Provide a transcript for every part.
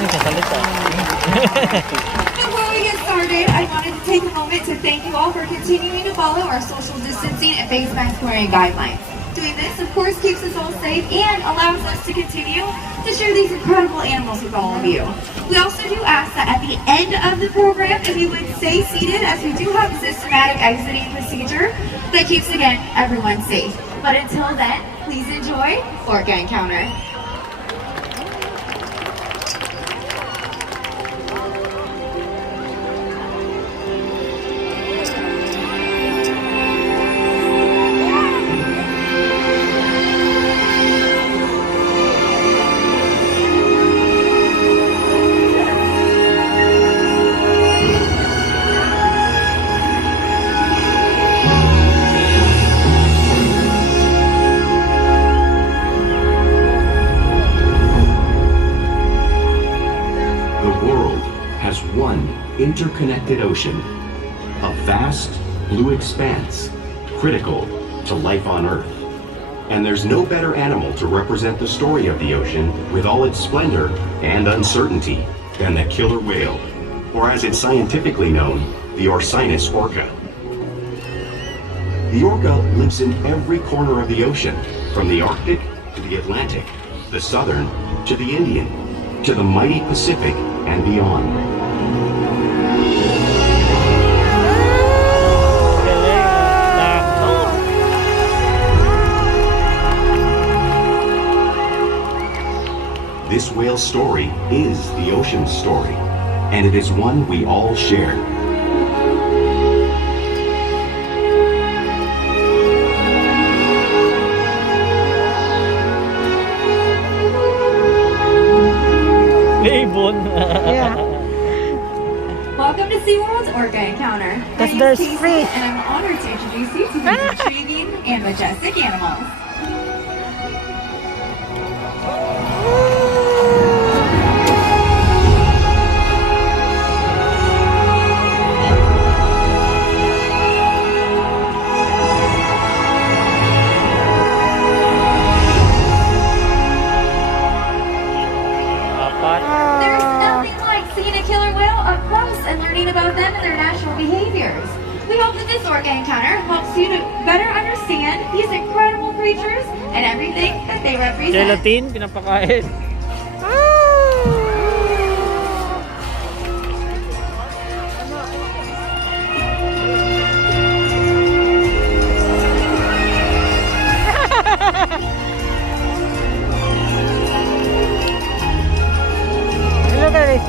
Before we get started, I wanted to take a moment to thank you all for continuing to follow our social distancing and face mask wearing guidelines. Doing this, of course, keeps us all safe and allows us to continue to share these incredible animals with all of you. We also do ask that at the end of the program, if you would stay seated, as we do have a systematic exiting procedure that keeps, again, everyone safe. But until then, please enjoy Orca Encounter. Interconnected ocean, a vast blue expanse critical to life on Earth. And there's no better animal to represent the story of the ocean with all its splendor and uncertainty than the killer whale, or as it's scientifically known, the Orcinus orca. The orca lives in every corner of the ocean, from the Arctic to the Atlantic, the Southern to the Indian, to the mighty Pacific and beyond. This whale's story is the ocean's story, and it is one we all share. Yeah. Welcome to SeaWorld's Orca Encounter. My name is Casey, and I'm honored to introduce you to these intriguing and majestic animals. About them and their natural behaviors. We hope that this Orca Encounter helps you to better understand these incredible creatures and everything that they represent. Gelatin, pinapakain. Look at it.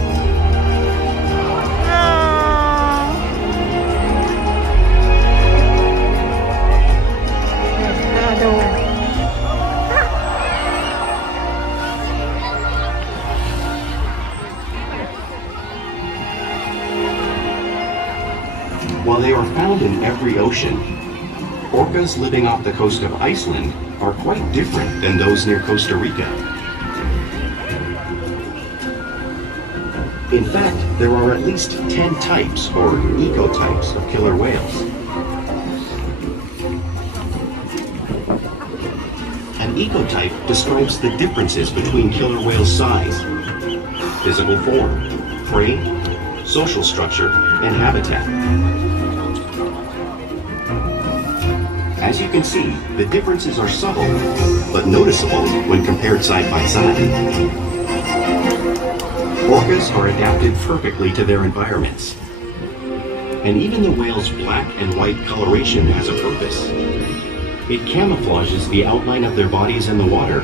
While they are found in every ocean, orcas living off the coast of Iceland are quite different than those near Costa Rica. In fact, there are at least 10 types or ecotypes of killer whales. An ecotype describes the differences between killer whales' size, physical form, prey, social structure, and habitat. As you can see, the differences are subtle, but noticeable when compared side by side. Orcas are adapted perfectly to their environments. And even the whale's black and white coloration has a purpose. It camouflages the outline of their bodies in the water,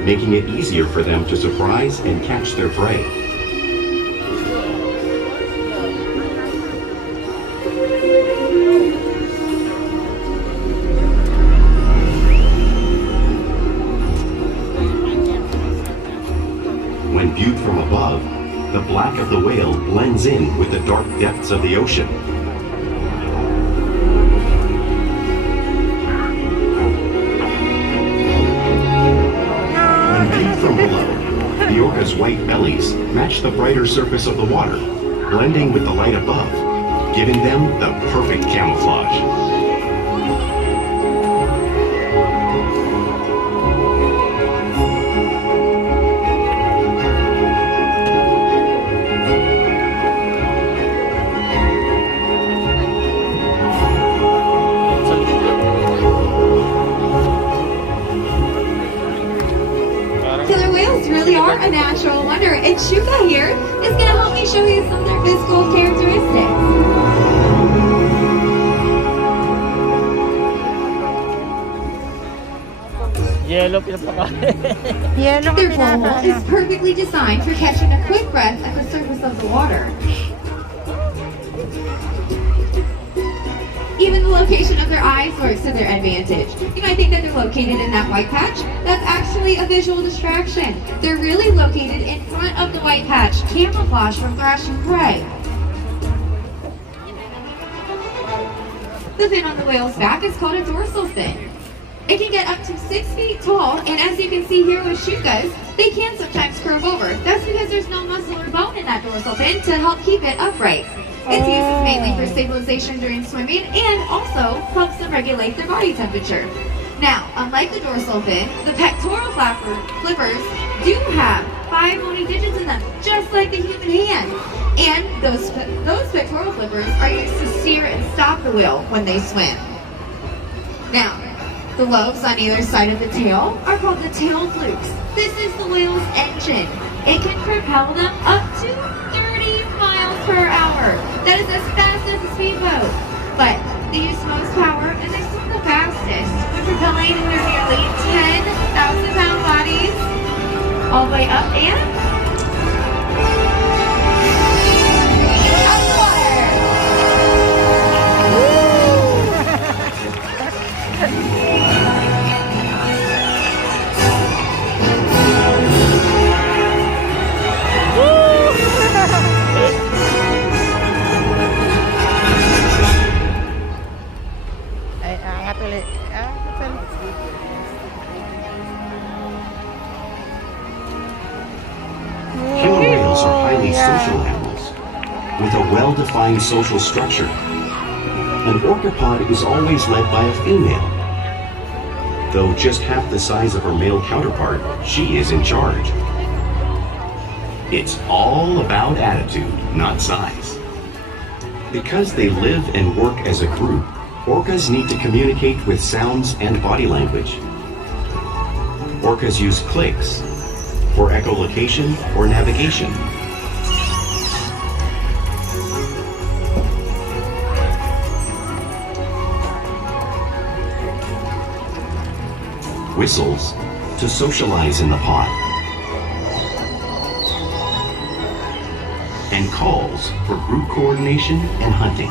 making it easier for them to surprise and catch their prey. When viewed from above, the black of the whale blends in with the dark depths of the ocean. When viewed from below, the orca's white bellies match the brighter surface of the water, blending with the light above, giving them the perfect camouflage. Shuka here is going to help me show you some of their physical characteristics. Yellow pinapakain. Yellow Their ang bowl is perfectly designed for catching a quick breath at the surface of the water. Even the location of their eyes works to their advantage. You might think that they're located in that white patch. That's actually a visual distraction. They're really located in front of the white patch, camouflage from thrashing prey. The fin on the whale's back is called a dorsal fin. It can get up to 6 feet tall, and as you can see here with shukas, they can sometimes curve over. That's because there's no muscle or bone in that dorsal fin to help keep it upright. Its use is mainly for stabilization during swimming and also helps them regulate their body temperature. Now, unlike the dorsal fin, the pectoral flippers do have 5 bony digits in them, just like the human hand. And those pectoral flippers are used to steer and stop the whale when they swim. Now, the lobes on either side of the tail are called the tail flukes. This is the whale's engine. It can propel them up to 30 miles per hour. That is as fast as a speedboat. But they use most power and they swim the fastest when propelling their nearly 10,000 pound bodies all the way up and out the water. Ay, angat ulit. Killer whales are highly social animals with a well-defined social structure. An orca pod is always led by a female. Though just half the size of her male counterpart, she is in charge. It's all about attitude, not size. Because they live and work as a group, orcas need to communicate with sounds and body language. Orcas use clicks for echolocation or navigation. Whistles to socialize in the pod. And calls for group coordination and hunting.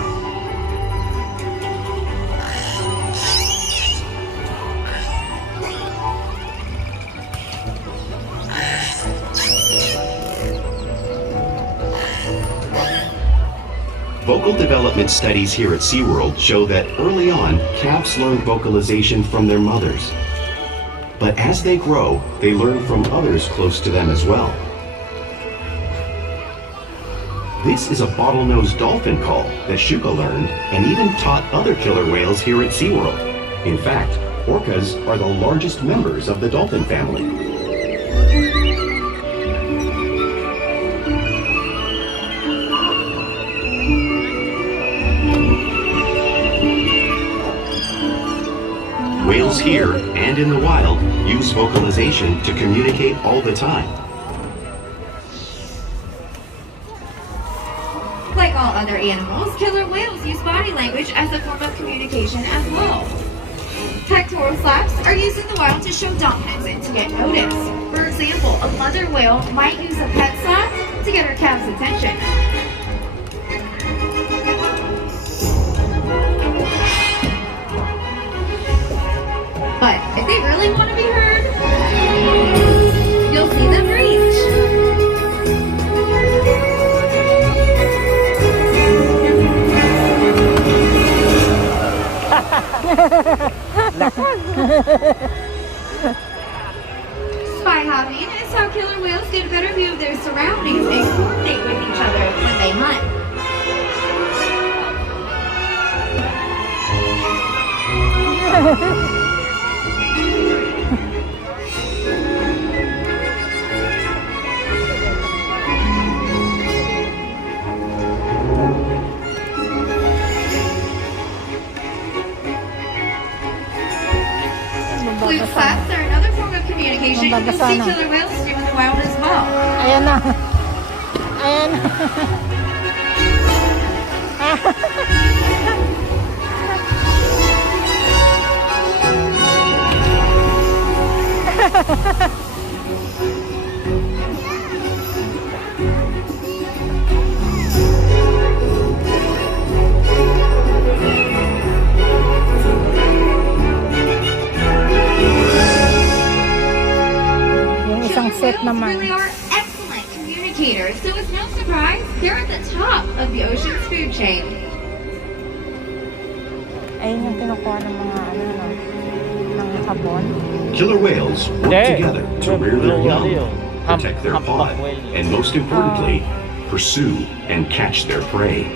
Vocal development studies here at SeaWorld show that early on, calves learn vocalization from their mothers. But as they grow, they learn from others close to them as well. This is a bottlenose dolphin call that Shuka learned and even taught other killer whales here at SeaWorld. In fact, orcas are the largest members of the dolphin family. Whales here and in the wild use vocalization to communicate all the time. Like all other animals, killer whales use body language as a form of communication as well. Pectoral flaps are used in the wild to show dominance and to get noticed. For example, a mother whale might use a pet slap to get her calf's attention. But if they really want to be heard, you'll see them reach. Spy hopping is how killer whales get a better view of their surroundings and coordinate with each other when they hunt. Flute flaps are another form of communication. You'll see killer whales do in the wild as well. Ayan na. Ayan. Yung isang set Killer whales naman. really are excellent communicators, so it's no surprise they're at the top of the ocean's food chain. Ayun yung kinukuha ng mga ano, no, ng hapon. Killer whales work There. together to rear their young, Hump- protect their humpback pod, whale. and most importantly, pursue and catch their prey.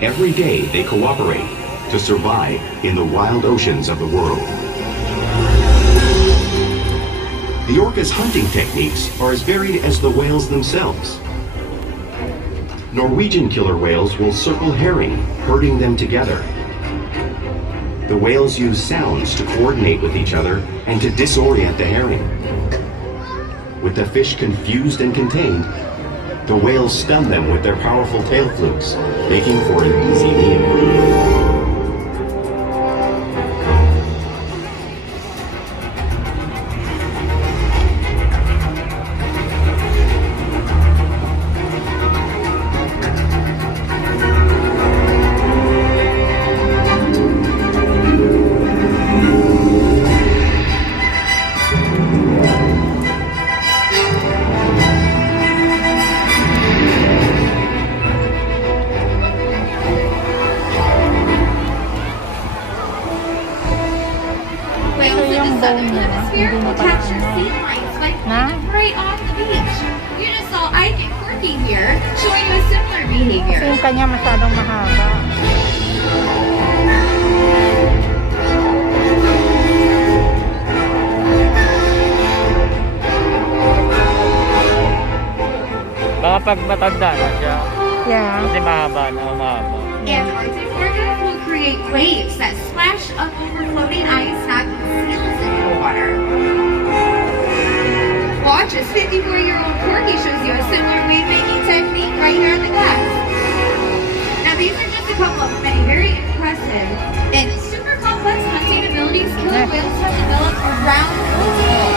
Every day they cooperate to survive in the wild oceans of the world. The orca's hunting techniques are as varied as the whales themselves. Norwegian killer whales will circle herring, herding them together. The whales use sounds to coordinate with each other and to disorient the herring. With the fish confused and contained, the whales stun them with their powerful tail flukes, making for an easy meal. Whales in yung the southern bone niya, hemisphere hindi will na pala capture ano. sea lions by Na? flying right off the beach. You just saw Ike and Corky here showing you a similar behavior. Kasi yung kanya masyadong mahaba. Baka pag matanda na siya. Yeah. Kasi mahaba na, mahaba. And Arctic orcas will create waves that splash up over floating ice, knocking seals into the water. Watch as 54-year-old Corky shows you a similar wave-making technique right here in the glass. Now these are just a couple of many very impressive and super complex hunting abilities killer whales have developed around the world.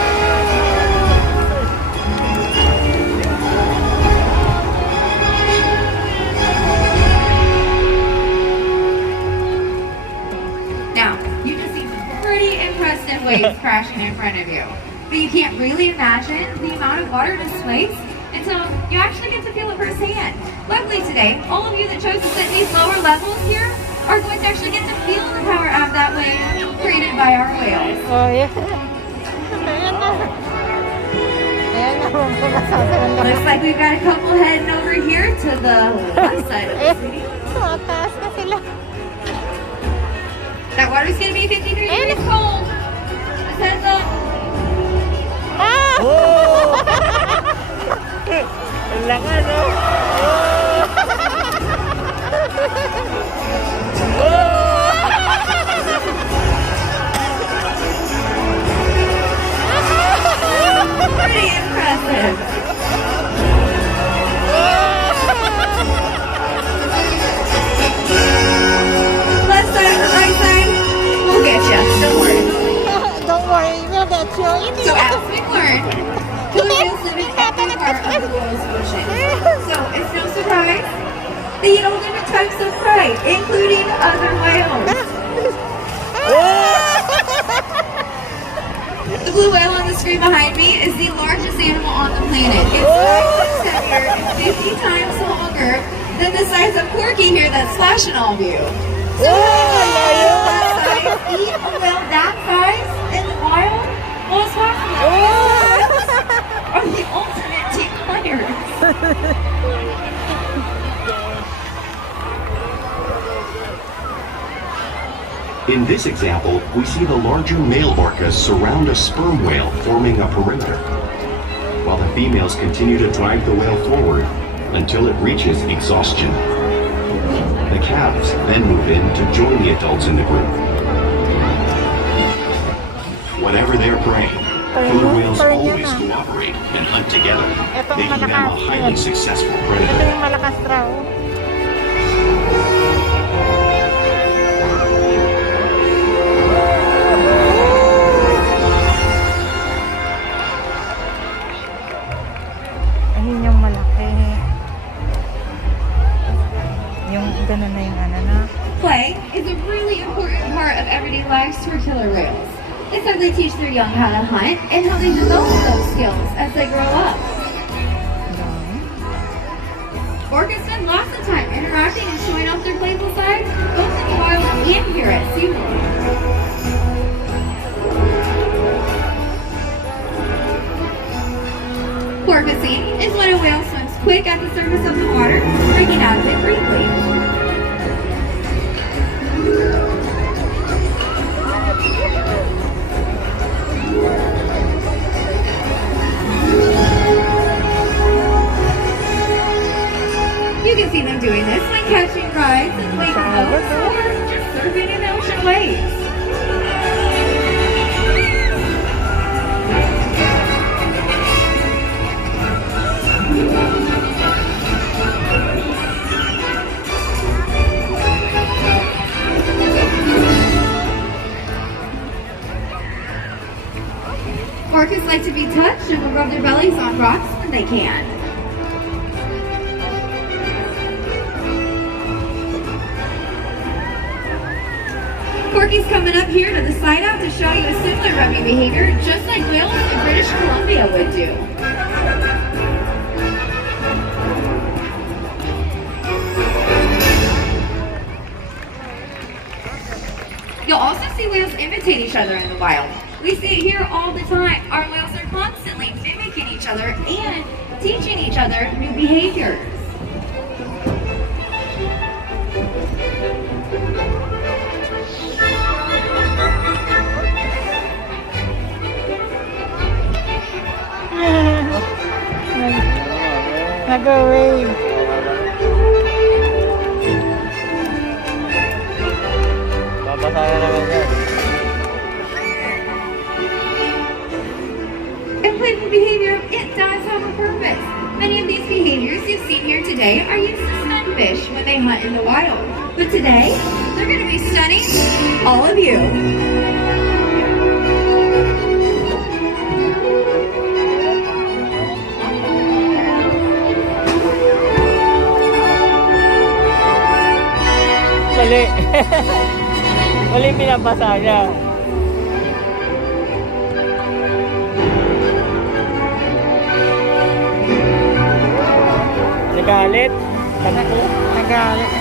Now, you just see some pretty impressive waves crashing in front of you. But you can't really imagine the amount of water this displaced until you actually get to feel it firsthand. Luckily today, all of you that chose to sit in these lower levels here are going to actually get to feel the power of that wave created by our whales. Oh, yeah. Ayan na. Ayan na. Masasalan Looks like we've got a couple heading over here to the left side of the city. Mataas na sila. That water's going to be 53 degrees cold. Just heads up. Ah! Oh! Ang langan, no? Pretty impressive. Left side or right side, we'll get you. Don't worry. Don't worry, we'll get you. So as we've learned, killer whales live in every part of the world's ocean. So it's no surprise that you know different types of prey, including other whales. The blue whale on the screen behind me is the largest animal on the planet. It's 5 times heavier and 50 times longer than the size of Corky here that's flashing all of you. So eat a whale that size in the wild? Well, it's possible. Are the ultimate team players. In this example, we see the larger male orcas surround a sperm whale, forming a perimeter, while the females continue to drive the whale forward until it reaches exhaustion. The calves then move in to join the adults in the group. Whatever their prey, Killer whales Parang yun always cooperate and hunt together, Ito ang making them a malakas highly yun. successful Ito predator. yung malakas raw. Ayun yung malaki. Yung ganun na yung ano na. Play is a really important part of everyday lives for killer whales. It's how they teach their young how to hunt and how they develop those skills as they grow up. Orcas spend lots of time interacting and showing off their playful side, both in the wild and here at SeaWorld. Porpoising is when a whale swims quick at the surface of the water, breaking out of it briefly. You can see them doing this when catching rides and wake boats or just surfing in the ocean waves. Orcas like to be touched and will rub their bellies on rocks when they can. Corky's coming up here to the side out to show you a similar rubbing behavior, just like whales in British Columbia would do. You'll also see whales imitate each other in the wild. We see it here all the time. Our whales are constantly mimicking each other and teaching each other new behaviors. Nag-away. Babasa na naman yan. And playful behavior, it does have a purpose. Many of these behaviors you've seen here today are used to stun fish when they hunt in the wild. But today, they're going to be stunning all of you. Mali. Mali pinabasa niya. Nagalit. Takbo. Nagalit.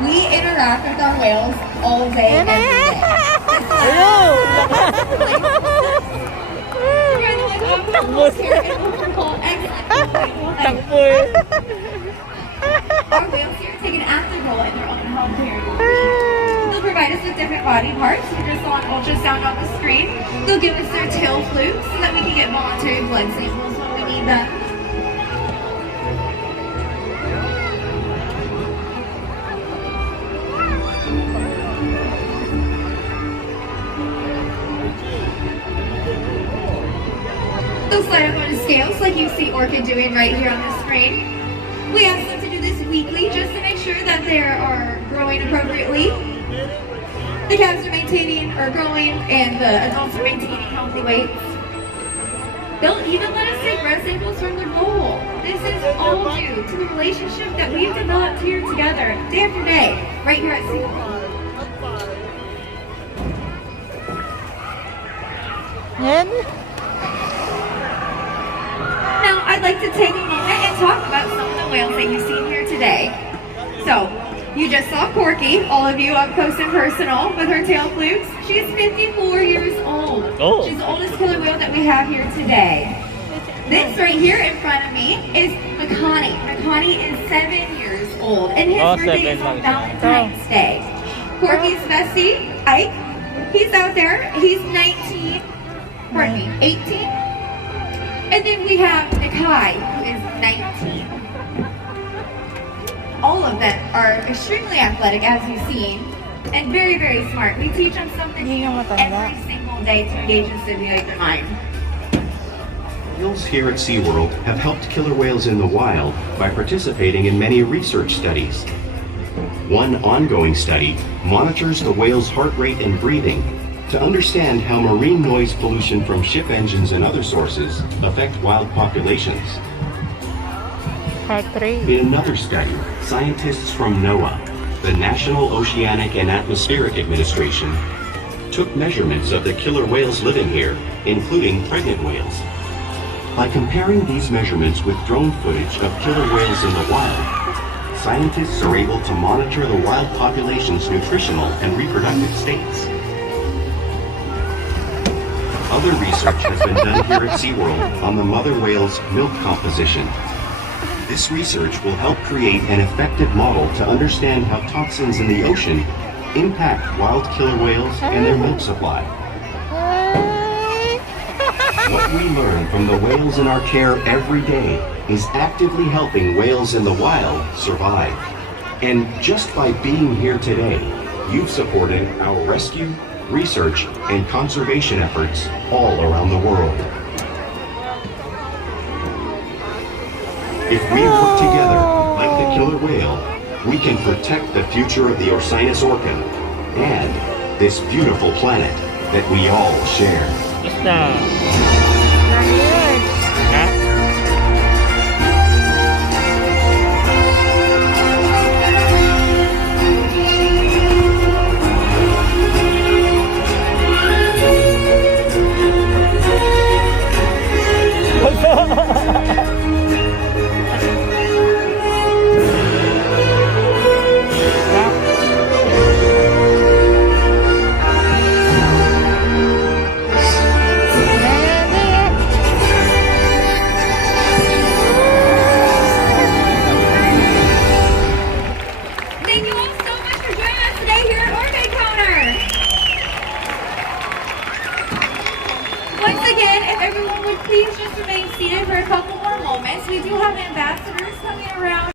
We interact with our whales all day, every day. Takbo. Takbo eh. Our whales here take an active role in their own home care. They'll provide us with different body parts. We just saw an ultrasound on the screen. They'll give us their tail flukes so that we can get voluntary blood samples when we need them. They'll slide up on the scales like you see Orca doing right here on the screen. We ask them to do this weekly just to make sure that they are growing appropriately. The calves are maintaining or growing and the adults are maintaining healthy weights. They'll even let us take breast samples from their bowl. This is all due to the relationship that we've developed here together, day after day, right here at SeaWorld. Yan. Now, I'd like to take a moment and talk about some of the whales that you've seen here today. So, you just saw Corky, all of you up close and personal, with her tail flukes. She's 54 years old. Oh. She's the oldest killer whale that we have here today. This right here in front of me is Makani. Makani is 7 years old, and his Oh, birthday 7 is on lang siya. Valentine's Day. Corky's bestie, Ike, he's out there. He's 19, pardon me, 18. And then we have Nikai, who is 19. All of them are extremely athletic, as you've seen, and very, very smart. We teach them something Hindi new nga matanda. every single day to engage and stimulate their mind. Whales here at SeaWorld have helped killer whales in the wild by participating in many research studies. One ongoing study monitors the whale's heart rate and breathing to understand how marine noise pollution from ship engines and other sources affect wild populations. Part 3. In another study, scientists from NOAA, the National Oceanic and Atmospheric Administration, took measurements of the killer whales living here, including pregnant whales. By comparing these measurements with drone footage of killer whales in the wild, scientists are able to monitor the wild population's nutritional and reproductive states. Other research has been done here at SeaWorld on the mother whale's milk composition. This research will help create an effective model to understand how toxins in the ocean impact wild killer whales and their milk supply. What we learn from the whales in our care every day is actively helping whales in the wild survive. And just by being here today, you've supported our rescue, research, and conservation efforts all around the world. If we work together, like the killer whale, we can protect the future of the Orcinus orca and this beautiful planet that we all share. Basta. Ayun. Ha? Thank you all so much for joining us today here at Orca Encounter. Once again, if everyone would please just remain seated for a couple more moments. We do have ambassadors coming around